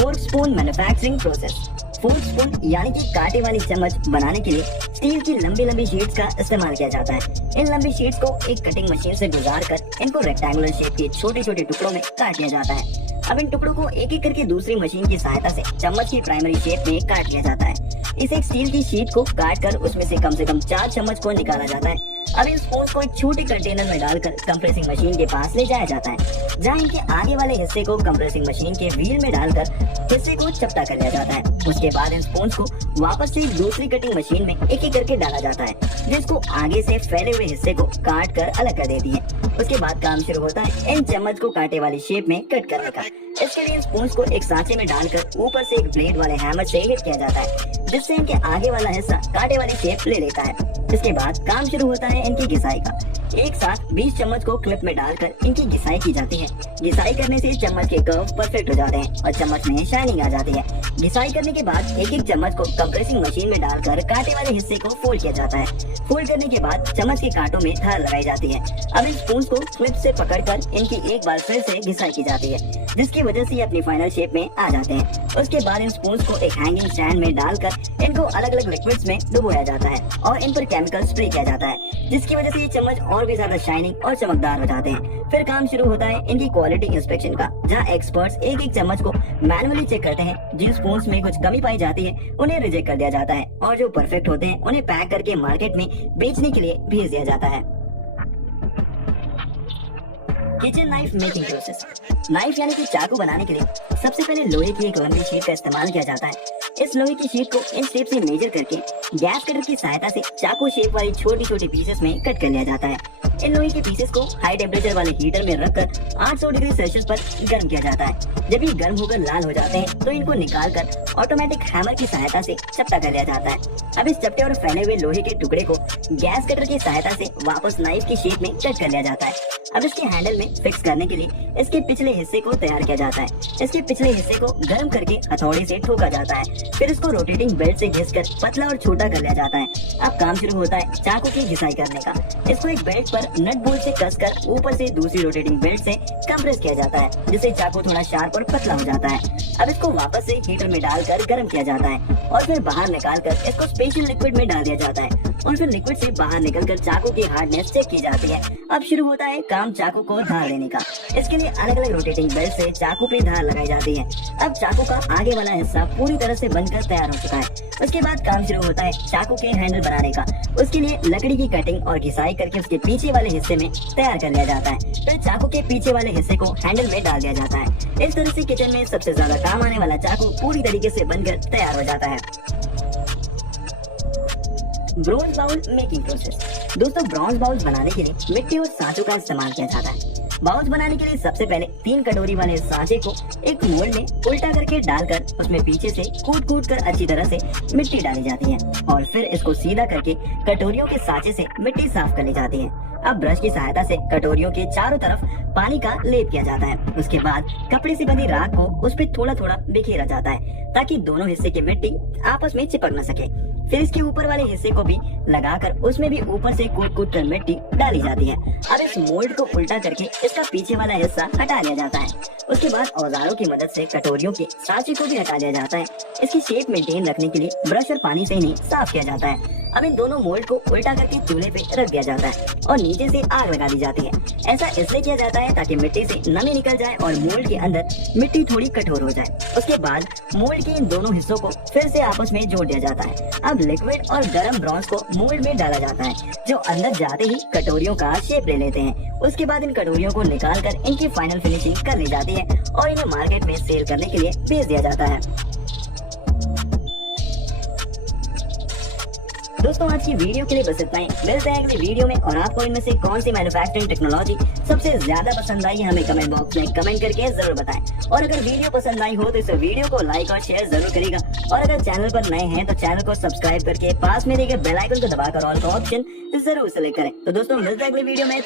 Fork spoon manufacturing process. Fork spoon यानी कि कांटे वाली चम्मच बनाने के लिए स्टील की लंबी लंबी शीट्स का इस्तेमाल किया जाता है। इन लंबी शीट्स को एक कटिंग मशीन से गुजार कर इनको रेक्टेंगुलर शेप के छोटे छोटे टुकड़ों में काट लिया जाता है। अब इन टुकड़ों को एक एक करके दूसरी मशीन की सहायता से चम्मच की प्राइमरी शेप में काट लिया जाता है। इस एक स्टील की शीट को काट कर उसमें से कम 4 चम्मच को निकाला जाता है। अब इन स्पून्स को एक छोटे कंटेनर में डालकर कंप्रेसिंग मशीन के पास ले जाया जाता है, जहां इनके आगे वाले हिस्से को कंप्रेसिंग मशीन के व्हील में डालकर हिस्से को चपटा कर लिया जाता है। उसके बाद इन स्पून्स को वापस से दूसरी कटिंग मशीन में एक एक करके डाला जाता है, जिसको आगे से फैले हुए हिस्से को काट कर अलग कर देती है। उसके बाद काम शुरू होता है इन चम्मच को कांटे वाली शेप में कट करने का। इसके लिए इन स्पून्स को एक सांचे में डालकर ऊपर से एक ब्लेड वाले हैमर से हिट किया जाता है, जिससे इनके आगे वाला हिस्सा कांटे वाली शेप ले लेता है। इसके बाद काम शुरू होता है इनकी घिसाई का। एक साथ 20 चम्मच को क्लिप में डालकर इनकी घिसाई की जाती है। घिसाई करने से चम्मच के कर्व परफेक्ट हो जाते हैं और चम्मच में शाइनिंग आ जाती है। घिसाई करने के बाद एक एक चम्मच को कंप्रेसिंग मशीन में डालकर कांटे वाले हिस्से को फोल्ड किया जाता है। फोल्ड करने के बाद चम्मच के कांटों में धार लगाई जाती है। अब इन स्पून्स को क्लिप से पकड़कर इनकी एक बार फिर से घिसाई की जाती है, जिसकी वजह से ये अपनी फाइनल शेप में आ जाते हैं। उसके बाद इन स्पून्स को एक हैंगिंग स्टैंड में डालकर इनको अलग अलग लिक्विड्स में डुबोया जाता है और इन पर केमिकल स्प्रे किया जाता है, जिसकी वजह से ये चम्मच और भी ज्यादा शाइनिंग और चमकदार हो जाते हैं। फिर काम शुरू होता है इनकी क्वालिटी इंस्पेक्शन का, जहां एक्सपर्ट्स एक एक चम्मच को मैनुअली चेक करते हैं। जिन स्पून्स में कुछ कमी पाई जाती है उन्हें रिजेक्ट कर दिया जाता है और जो परफेक्ट होते हैं उन्हें पैक करके मार्केट में बेचने के लिए भेज दिया जाता है। Kitchen knife making process. Knife यानी कि चाकू बनाने के लिए सबसे पहले लोहे की एक लंबी शीट का इस्तेमाल किया जाता है। इस लोहे की शीट को इन शेप से मेजर करके गैस कटर की सहायता से चाकू शेप वाली छोटी छोटी पीसेस में कट कर लिया जाता है। इन लोहे के पीसेस को हाई टेम्परेचर वाले हीटर में रखकर 800 डिग्री सेल्सियस पर गर्म किया जाता है। जब ये गर्म होकर लाल हो जाते हैं तो इनको निकालकर ऑटोमेटिक हैमर की सहायता से चपटा कर लिया जाता है। अब इस चपटे और फैले हुए लोहे के टुकड़े को गैस कटर की सहायता से वापस नाइफ की शेप में कट कर लिया जाता है। अब इसके हैंडल में फिक्स करने के लिए इसके पिछले हिस्से को तैयार किया जाता है। इसके पिछले हिस्से को गर्म करके हथौड़े से ठोका जाता है। फिर इसको रोटेटिंग बेल्ट से घिसकर पतला और छोटा कर लिया जाता है। अब काम शुरू होता है चाकू की घिसाई करने का। इसको एक बेल्ट पर नट बोल्ट से कसकर ऊपर से दूसरी रोटेटिंग बेल्ट से कंप्रेस किया जाता है, जिससे चाकू थोड़ा शार्प और पतला हो जाता है। अब इसको वापस से हीटर में डालकर गर्म किया जाता है और फिर बाहर निकालकर इसको स्पेशल लिक्विड में डाल दिया जाता है और फिर लिक्विड से बाहर निकलकर चाकू की हार्डनेस चेक की जाती है। अब शुरू होता है काम चाकू को धार देने का। इसके लिए अलग अलग रोटेटिंग बेल्ट से चाकू पे धार लगाई जाती है। अब चाकू का आगे वाला हिस्सा पूरी तरह से बनकर तैयार हो चुका है। उसके बाद काम शुरू होता है चाकू के हैंडल बनाने का। उसके लिए लकड़ी की कटिंग और घिसाई करके उसके पीछे वाले हिस्से में तैयार कर लिया जाता है। फिर चाकू के पीछे वाले हिस्से को हैंडल में डाल दिया जाता है। इस तरह से किचन में सबसे ज्यादा काम आने वाला चाकू पूरी तरीके से बनकर तैयार हो जाता है। Bronze bowl making process. दोस्तों, ब्रॉन्ज बाउल बनाने के लिए मिट्टी और सांचों का इस्तेमाल किया जाता है। बाउल्स बनाने के लिए सबसे पहले 3 कटोरी वाले सांचे को एक मोल्ड में उल्टा करके डालकर उसमें पीछे से कूट कर अच्छी तरह से मिट्टी डाली जाती है और फिर इसको सीधा करके कटोरियों के सांचे से मिट्टी साफ कर ली जाती है। अब ब्रश की सहायता से कटोरियों के चारों तरफ पानी का लेप किया जाता है। उसके बाद कपड़े से बंधी राख को उस पर थोड़ा थोड़ा बिखेरा जाता है ताकि दोनों हिस्से की मिट्टी आपस में चिपक न सके। फिर इसके ऊपर वाले हिस्से को भी लगाकर उसमें भी ऊपर से कूट कर मिट्टी डाली जाती है। अब इस मोल्ड को उल्टा करके इसका पीछे वाला हिस्सा हटा लिया जाता है। उसके बाद औजारों की मदद से कटोरियों के सांचे को भी हटा लिया जाता है। इसकी शेप मेंटेन रखने के लिए ब्रश और पानी से इन्हें साफ किया जाता है। अब इन दोनों मोल्ड को उल्टा करके चूल्हे पे रख दिया जाता है और नीचे से आग लगा दी जाती है। ऐसा इसलिए किया जाता है ताकि मिट्टी से नमी निकल जाए और मोल्ड के अंदर मिट्टी थोड़ी कठोर हो जाए। उसके बाद मोल्ड के इन दोनों हिस्सों को फिर से आपस में जोड़ दिया जाता है। अब लिक्विड और गर्म ब्रॉन्ज को मोल्ड में डाला जाता है, जो अंदर जाते ही कटोरियों का शेप ले लेते हैं। उसके बाद इन कटोरियों को निकालकर इनकी फाइनल फिनिशिंग कर ली जाती है और इन्हें मार्केट में सेल करने के लिए भेज दिया जाता है। दोस्तों, आज की वीडियो के लिए बस इतना ही। मिलते हैं अगली वीडियो में और आपको इनमें से कौन सी मैन्युफैक्चरिंग टेक्नोलॉजी सबसे ज्यादा पसंद आई हमें कमेंट बॉक्स में कमेंट करके जरूर बताएं। और अगर वीडियो पसंद आई हो तो इस वीडियो को लाइक और शेयर जरूर करेगा और अगर चैनल पर नए हैं तो चैनल को सब्सक्राइब करके पास में दिए गए बेल आइकन को दबाकर ऑल का ऑप्शन जरूर सेलेक्ट करें। तो दोस्तों, मिलते हैं अगली वीडियो में।